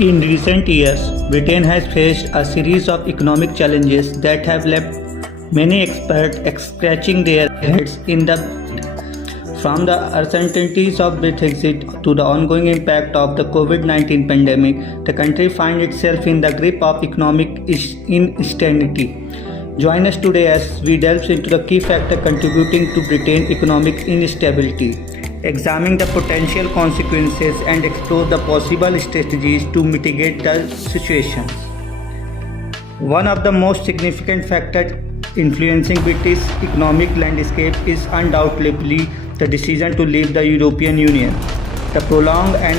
In recent years, Britain has faced a series of economic challenges that have left many experts scratching their heads in the from the uncertainties of Brexit to the ongoing impact of the COVID-19 pandemic. The country finds itself in the grip of economic instability. Join us today as we delve into the key factors contributing to Britain's economic instability, examine the potential consequences, and explore the possible strategies to mitigate the situation. One of the most significant factors influencing British economic landscape is undoubtedly the decision to leave the European Union. The prolonged and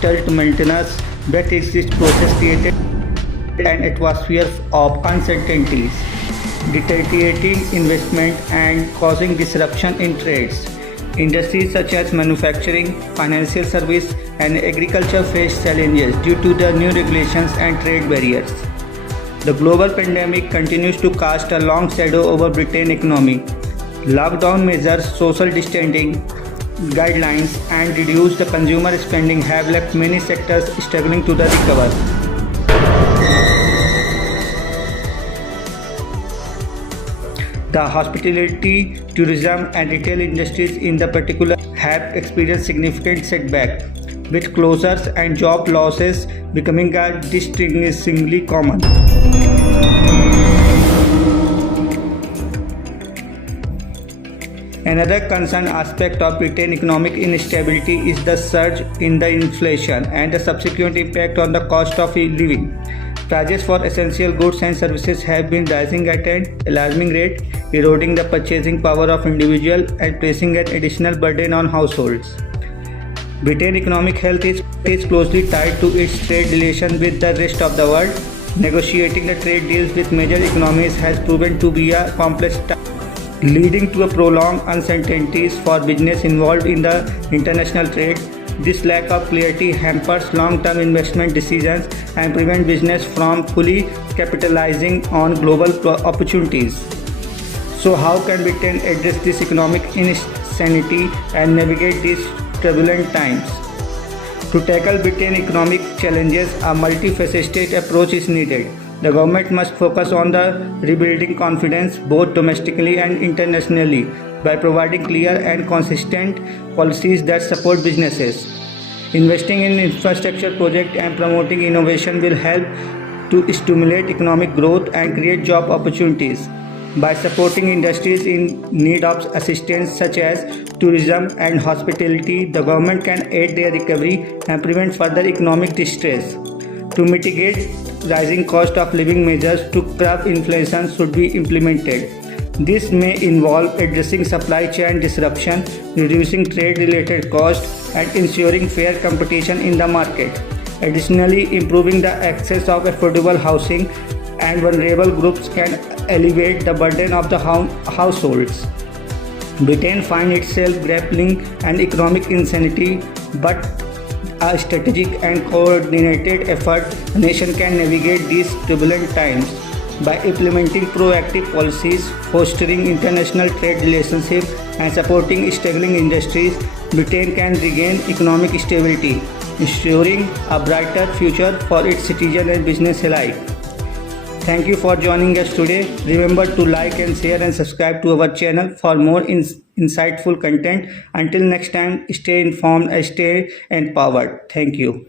tumultuous Brexit process created an atmosphere of uncertainties, deteriorating investment and causing disruption in trades. Industries such as manufacturing, financial service, and agriculture face challenges due to the new regulations and trade barriers. The global pandemic continues to cast a long shadow over Britain's economy. Lockdown measures, social distancing guidelines, and reduced consumer spending have left many sectors struggling to recover. The hospitality, tourism, and retail industries in the particular have experienced significant setback, with closures and job losses becoming distinguishingly common. Another concern aspect of Britain's economic instability is the surge in the inflation and the subsequent impact on the cost of living. Prices for essential goods and services have been rising at an alarming rate, eroding the purchasing power of individuals and placing an additional burden on households. Britain's economic health is closely tied to its trade relations with the rest of the world. Negotiating the trade deals with major economies has proven to be a complex task, leading to a prolonged uncertainties for business involved in the international trade. This lack of clarity hampers long-term investment decisions and prevents business from fully capitalizing on global opportunities. So how can Britain address this economic insanity and navigate these turbulent times? To tackle Britain's economic challenges, a multifaceted approach is needed. The government must focus on the rebuilding confidence both domestically and internationally by providing clear and consistent policies that support businesses. Investing in infrastructure projects and promoting innovation will help to stimulate economic growth and create job opportunities. By supporting industries in need of assistance such as tourism and hospitality, the government can aid their recovery and prevent further economic distress. To mitigate rising cost of living, measures to curb inflation should be implemented. This may involve addressing supply chain disruption, reducing trade-related costs, and ensuring fair competition in the market. Additionally, improving the access of affordable housing and vulnerable groups can alleviate the burden of the households. Britain finds itself grappling an economic insanity, but a strategic and coordinated effort, the nation can navigate these turbulent times. By implementing proactive policies, fostering international trade relationships, and supporting struggling industries, Britain can regain economic stability, ensuring a brighter future for its citizens and business alike. Thank you for joining us today. Remember to like and share and subscribe to our channel for more insightful content. Until next time, stay informed and stay empowered. Thank you.